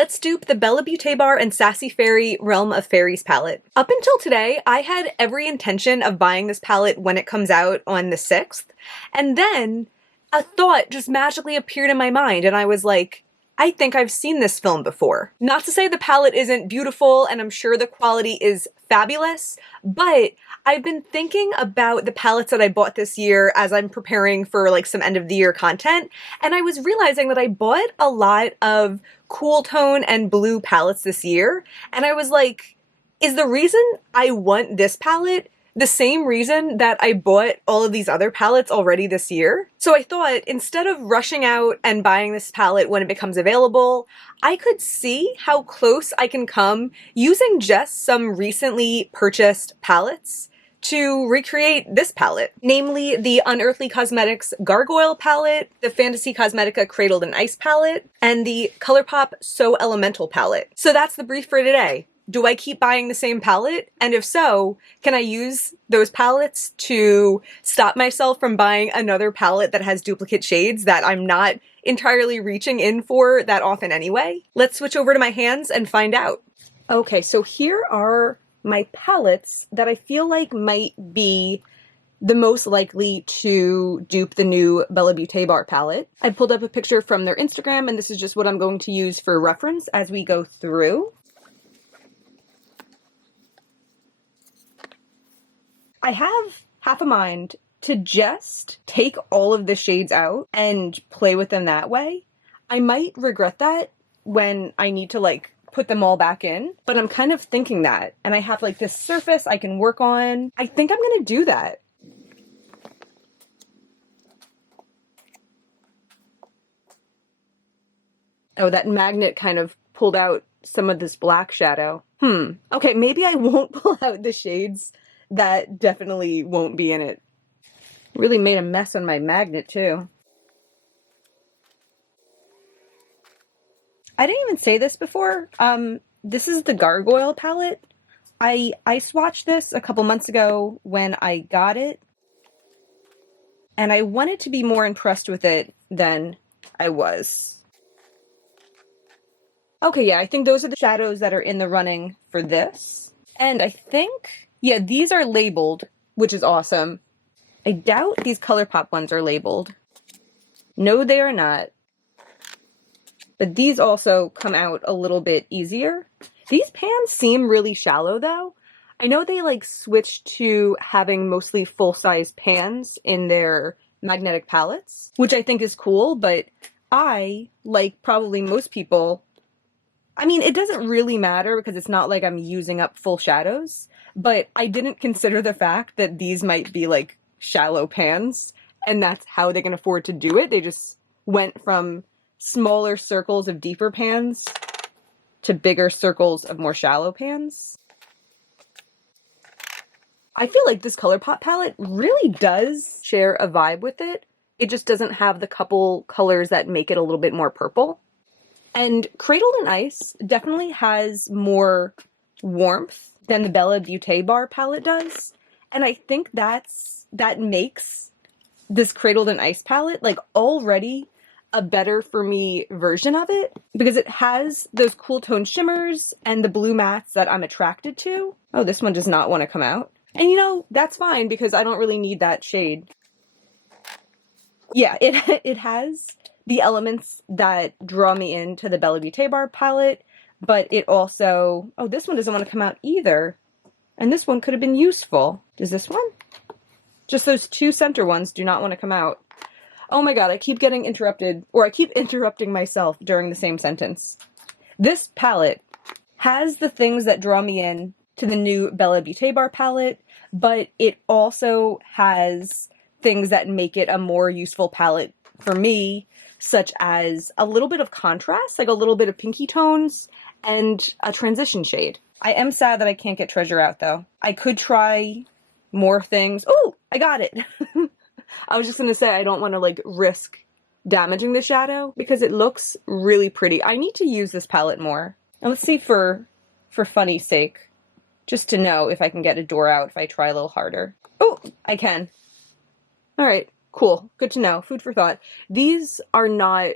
Let's dupe the Bella Beaute Bar and Sassy Fairy Realm of Fairies palette. Up until today, I had every intention of buying this palette when it comes out on the 6th, and then a thought just magically appeared in my mind, and I was like, I think I've seen this film before. Not to say the palette isn't beautiful, and I'm sure the quality is fabulous, but I've been thinking about the palettes that I bought this year as I'm preparing for like some end of the year content, and I was realizing that I bought a lot of cool tone and blue palettes this year, and I was like, is the reason I want this palette the same reason that I bought all of these other palettes already this year? So I thought, instead of rushing out and buying this palette when it becomes available, I could see how close I can come using just some recently purchased palettes to recreate this palette, namely the Unearthly Cosmetics Gargoyle palette, the Fantasy Cosmetica Cradled in Ice palette, and the ColourPop So Elemental palette. So that's the brief for today. Do I keep buying the same palette? And if so, can I use those palettes to stop myself from buying another palette that has duplicate shades that I'm not entirely reaching in for that often anyway? Let's switch over to my hands and find out. Okay, so here are my palettes that I feel like might be the most likely to dupe the new Bella Beaute Bar palette. I pulled up a picture from their Instagram, and this is just what I'm going to use for reference as we go through. I have half a mind to just take all of the shades out and play with them that way. I might regret that when I need to like put them all back in, but I'm kind of thinking that, and I have like this surface I can work on. I think I'm gonna do that. Oh, that magnet kind of pulled out some of this black shadow. Okay, maybe I won't pull out the shades that definitely won't be in it. Really made a mess on my magnet too. I didn't even say this before. This is the Gargoyle palette. I swatched this a couple months ago when I got it, and I wanted to be more impressed with it than I was. Okay, yeah, I think those are the shadows that are in the running for this. And I think, yeah, these are labeled, which is awesome. I doubt these ColourPop ones are labeled. No, they are not. But these also come out a little bit easier. These pans seem really shallow though. I know they like switched to having mostly full-size pans in their magnetic palettes, which I think is cool, but I, like probably most people, I mean, it doesn't really matter because it's not like I'm using up full shadows, but I didn't consider the fact that these might be like shallow pans, and that's how they can afford to do it. They just went from smaller circles of deeper pans to bigger circles of more shallow pans. I feel like this ColourPop palette really does share a vibe with it. It just doesn't have the couple colors that make it a little bit more purple. And Cradled in Ice definitely has more warmth than the Bella Beaute Bar palette does. And I think that makes this Cradled in Ice palette like already a better for me version of it, because it has those cool tone shimmers and the blue mattes that I'm attracted to. Oh, this one does not want to come out. And you know, that's fine because I don't really need that shade. Yeah, it has the elements that draw me into the Bella Beaute Bar palette, but it also, oh, this one doesn't want to come out either. And this one could have been useful. Does this one? Just those two center ones do not want to come out. Oh my god, I keep getting interrupted, or I keep interrupting myself during the same sentence. This palette has the things that draw me in to the new Bella Beaute Bar palette, but it also has things that make it a more useful palette for me, such as a little bit of contrast, like a little bit of pinky tones, and a transition shade. I am sad that I can't get Treasure out, though. I could try more things. Oh, I got it! I was just gonna say I don't want to like risk damaging the shadow because it looks really pretty. I need to use this palette more. And let's see for funny's sake, just to know if I can get a door out if I try a little harder. Oh, I can. All right, cool. Good to know. Food for thought. These are not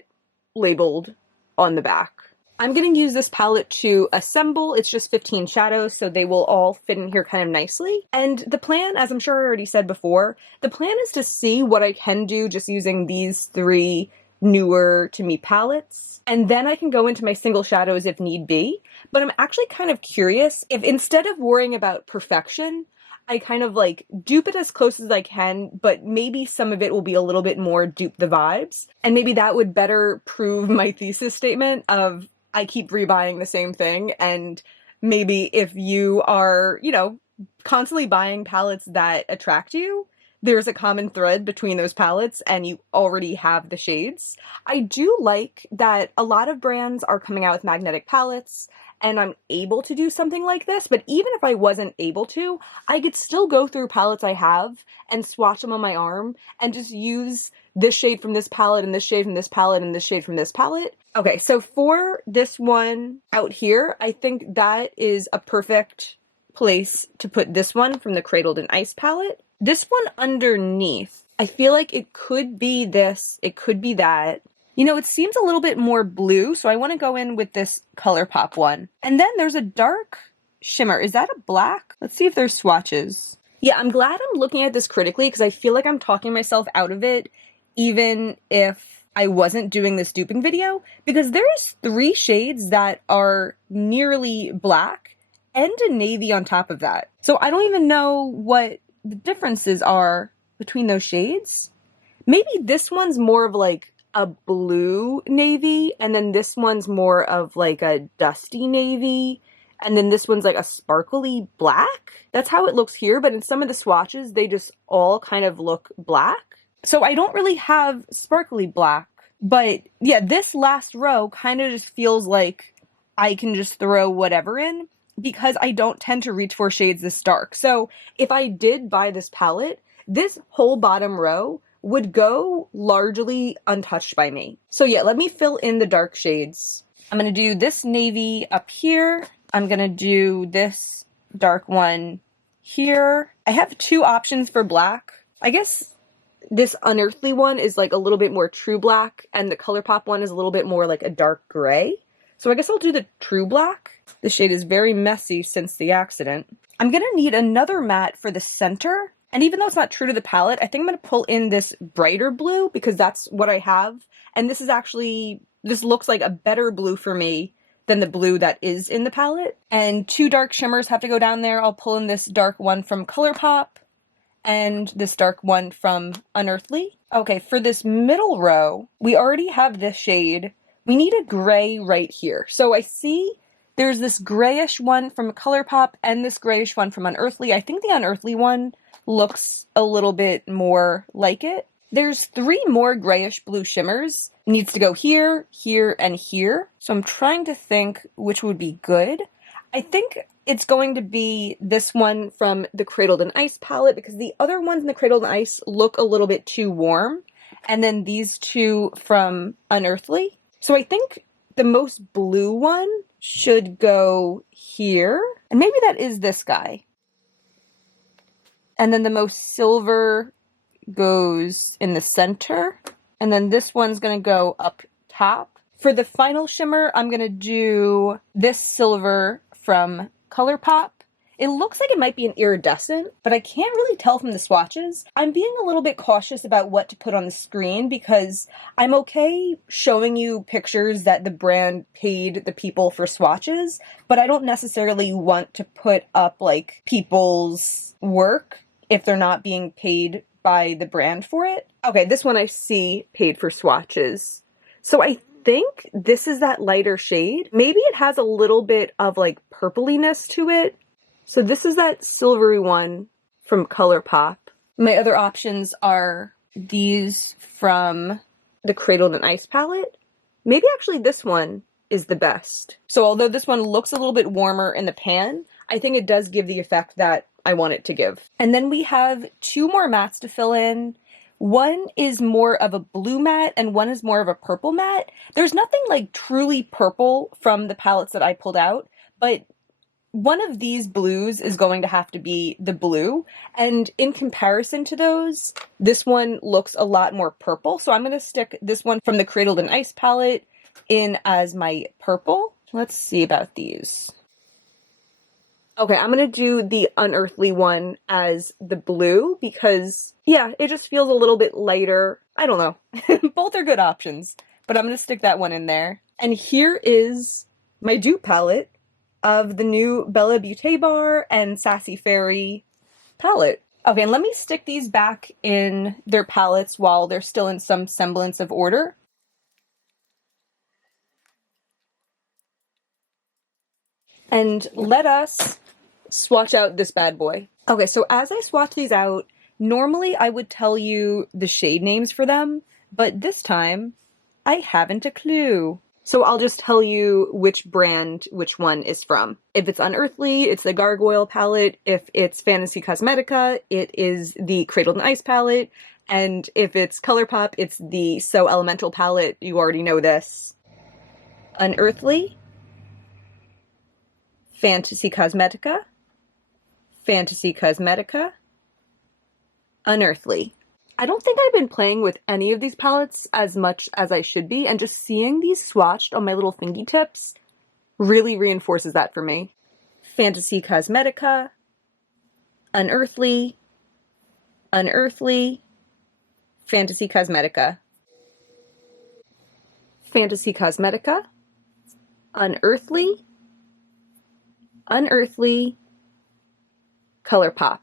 labeled on the back. I'm going to use this palette to assemble. It's just 15 shadows, so they will all fit in here kind of nicely. And the plan, as I'm sure I already said before, the plan is to see what I can do just using these 3 newer to me palettes. And then I can go into my single shadows if need be. But I'm actually kind of curious if instead of worrying about perfection, I kind of like dupe it as close as I can, but maybe some of it will be a little bit more dupe the vibes. And maybe that would better prove my thesis statement of I keep rebuying the same thing. And maybe if you are, you know, constantly buying palettes that attract you, there's a common thread between those palettes and you already have the shades. I do like that a lot of brands are coming out with magnetic palettes and I'm able to do something like this, but even if I wasn't able to, I could still go through palettes I have and swatch them on my arm and just use this shade from this palette and this shade from this palette and this shade from this palette. Okay, so for this one out here, I think that is a perfect place to put this one from the Cradled in Ice palette. This one underneath, I feel like it could be this, it could be that. You know, it seems a little bit more blue, so I want to go in with this ColourPop one. And then there's a dark shimmer. Is that a black? Let's see if there's swatches. Yeah, I'm glad I'm looking at this critically because I feel like I'm talking myself out of it, even if I wasn't doing this duping video, because there's 3 shades that are nearly black and a navy on top of that. So I don't even know what the differences are between those shades. Maybe this one's more of like a blue navy, and then this one's more of like a dusty navy, and then this one's like a sparkly black. That's how it looks here, but in some of the swatches, they just all kind of look black. So I don't really have sparkly black, but yeah, this last row kind of just feels like I can just throw whatever in because I don't tend to reach for shades this dark. So if I did buy this palette, this whole bottom row would go largely untouched by me. So yeah, let me fill in the dark shades. I'm gonna do this navy up here. I'm gonna do this dark one here. I have 2 options for black. I guess this unearthly one is like a little bit more true black, and the ColourPop one is a little bit more like a dark gray. So I guess I'll do the true black. The shade is very messy since the accident. I'm gonna need another matte for the center. And even though it's not true to the palette, I think I'm going to pull in this brighter blue because that's what I have. And this is actually, this looks like a better blue for me than the blue that is in the palette. And 2 dark shimmers have to go down there. I'll pull in this dark one from ColourPop and this dark one from Unearthly. Okay, for this middle row, we already have this shade. We need a gray right here. So I see there's this grayish one from ColourPop and this grayish one from Unearthly. I think the Unearthly one looks a little bit more like it. There's 3 more grayish blue shimmers. Needs to go here, here, and here. So I'm trying to think which would be good. I think it's going to be this one from the Cradled in Ice palette because the other ones in the Cradled in Ice look a little bit too warm. And then these 2 from Unearthly. So I think the most blue one should go here. And maybe that is this guy. And then the most silver goes in the center. And then this one's going to go up top. For the final shimmer, I'm going to do this silver from ColourPop. It looks like it might be an iridescent, but I can't really tell from the swatches. I'm being a little bit cautious about what to put on the screen because I'm okay showing you pictures that the brand paid the people for swatches, but I don't necessarily want to put up like people's work if they're not being paid by the brand for it. Okay, this one I see paid for swatches. So I think this is that lighter shade. Maybe it has a little bit of like purpliness to it. So this is that silvery one from ColourPop. My other options are these from the Cradled in Ice palette. Maybe actually this one is the best. So although this one looks a little bit warmer in the pan, I think it does give the effect that I want it to give. And then we have 2 more mattes to fill in. One is more of a blue matte and one is more of a purple matte. There's nothing like truly purple from the palettes that I pulled out, but one of these blues is going to have to be the blue. And in comparison to those, this one looks a lot more purple. So I'm going to stick this one from the Cradled in Ice palette in as my purple. Let's see about these. Okay, I'm gonna do the unearthly one as the blue because, yeah, it just feels a little bit lighter. I don't know. Both are good options, but I'm gonna stick that one in there. And here is my dupe palette of the new Bella Beaute Bar and Sassy Fairy palette. Okay, and let me stick these back in their palettes while they're still in some semblance of order. And let us swatch out this bad boy. Okay, so as I swatch these out, normally I would tell you the shade names for them, but this time I haven't a clue. So I'll just tell you which brand which one is from. If it's Unearthly, it's the Gargoyle palette. If it's Fantasy Cosmetica, it is the Cradled in Ice palette. And if it's ColourPop, it's the So Elemental palette. You already know this. Unearthly, Fantasy Cosmetica, Fantasy Cosmetica, Unearthly. I don't think I've been playing with any of these palettes as much as I should be, and just seeing these swatched on my little fingy tips really reinforces that for me. Fantasy Cosmetica, Unearthly, Unearthly, Fantasy Cosmetica, Fantasy Cosmetica, Unearthly, Unearthly, ColourPop.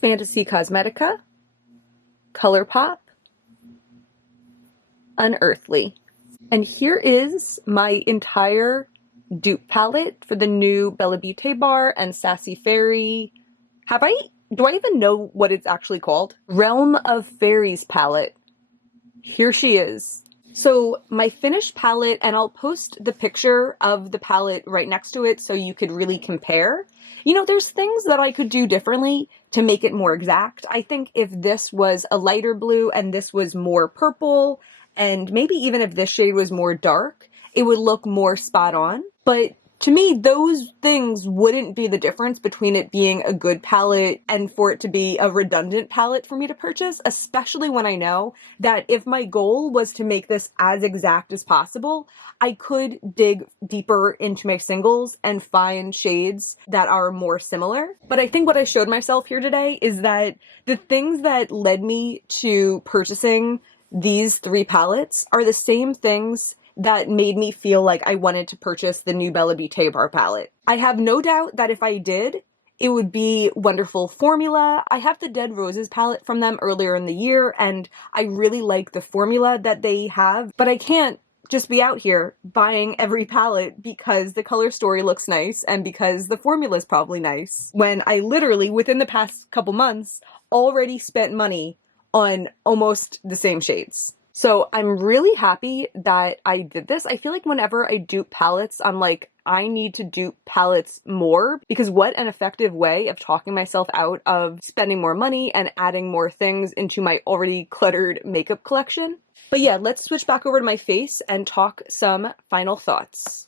Fantasy Cosmetica, ColourPop, Unearthly. And here is my entire dupe palette for the new Bella Beaute Bar and Sassy Fairy. Do I even know what it's actually called? Realm of Fairies palette. Here she is. So my finished palette, and I'll post the picture of the palette right next to it so you could really compare. You know, there's things that I could do differently to make it more exact. I think if this was a lighter blue and this was more purple, and maybe even if this shade was more dark, it would look more spot on. But to me, those things wouldn't be the difference between it being a good palette and for it to be a redundant palette for me to purchase, especially when I know that if my goal was to make this as exact as possible, I could dig deeper into my singles and find shades that are more similar. But I think what I showed myself here today is that the things that led me to purchasing these three palettes are the same things that made me feel like I wanted to purchase the new Bella Beaute Bar palette. I have no doubt that if I did, it would be wonderful formula. I have the Dead Roses palette from them earlier in the year, and I really like the formula that they have, but I can't just be out here buying every palette because the color story looks nice and because the formula is probably nice, when I literally, within the past couple months, already spent money on almost the same shades. So I'm really happy that I did this. I feel like whenever I dupe palettes, I'm like, I need to dupe palettes more, because what an effective way of talking myself out of spending more money and adding more things into my already cluttered makeup collection. But yeah, let's switch back over to my face and talk some final thoughts.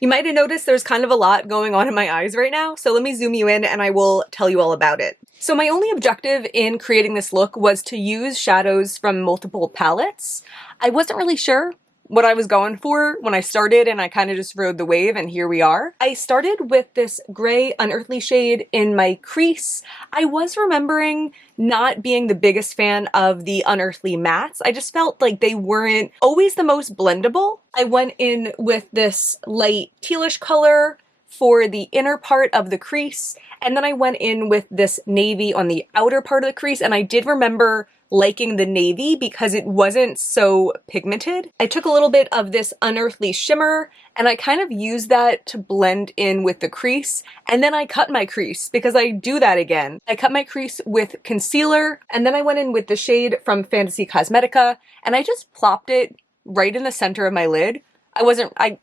You might have noticed there's kind of a lot going on in my eyes right now, so let me zoom you in and I will tell you all about it. So my only objective in creating this look was to use shadows from multiple palettes. I wasn't really sure what I was going for when I started, and I kind of just rode the wave, and here we are. I started with this gray unearthly shade in my crease. I was remembering not being the biggest fan of the unearthly mattes. I just felt like they weren't always the most blendable. I went in with this light tealish color for the inner part of the crease, and then I went in with this navy on the outer part of the crease, and I did remember liking the navy because it wasn't so pigmented. I took a little bit of this unearthly shimmer and I kind of used that to blend in with the crease, and then I cut my crease because I do that again. I cut my crease with concealer, and then I went in with the shade from Fantasy Cosmetica and I just plopped it right in the center of my lid. I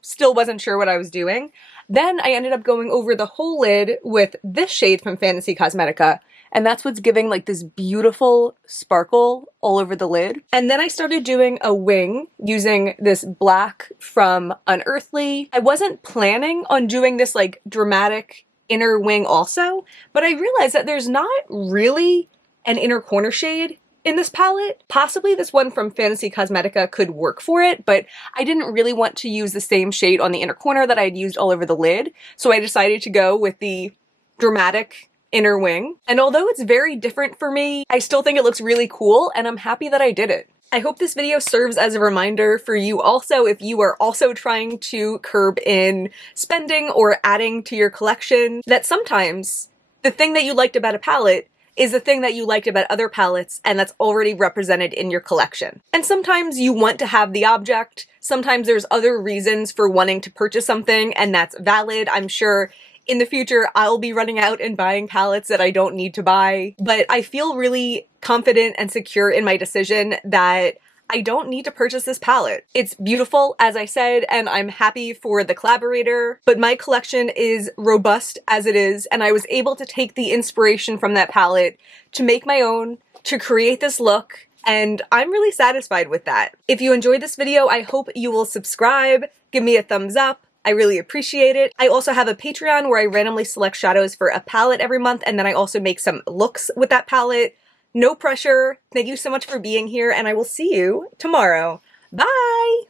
still wasn't sure what I was doing. Then I ended up going over the whole lid with this shade from Fantasy Cosmetica, and that's what's giving like this beautiful sparkle all over the lid. And then I started doing a wing using this black from Unearthly. I wasn't planning on doing this like dramatic inner wing also, but I realized that there's not really an inner corner shade in this palette. Possibly this one from Fantasy Cosmetica could work for it, but I didn't really want to use the same shade on the inner corner that I'd used all over the lid, so I decided to go with the dramatic inner wing. And although it's very different for me, I still think it looks really cool, and I'm happy that I did it. I hope this video serves as a reminder for you also if you are also trying to curb in spending or adding to your collection, that sometimes the thing that you liked about a palette is the thing that you liked about other palettes, and that's already represented in your collection. And sometimes you want to have the object, sometimes there's other reasons for wanting to purchase something, and that's valid. I'm sure in the future I'll be running out and buying palettes that I don't need to buy, but I feel really confident and secure in my decision that I don't need to purchase this palette. It's beautiful, as I said, and I'm happy for the collaborator, but my collection is robust as it is, and I was able to take the inspiration from that palette to make my own, to create this look, and I'm really satisfied with that. If you enjoyed this video, I hope you will subscribe, give me a thumbs up. I really appreciate it. I also have a Patreon where I randomly select shadows for a palette every month, and then I also make some looks with that palette. No pressure. Thank you so much for being here, and I will see you tomorrow. Bye!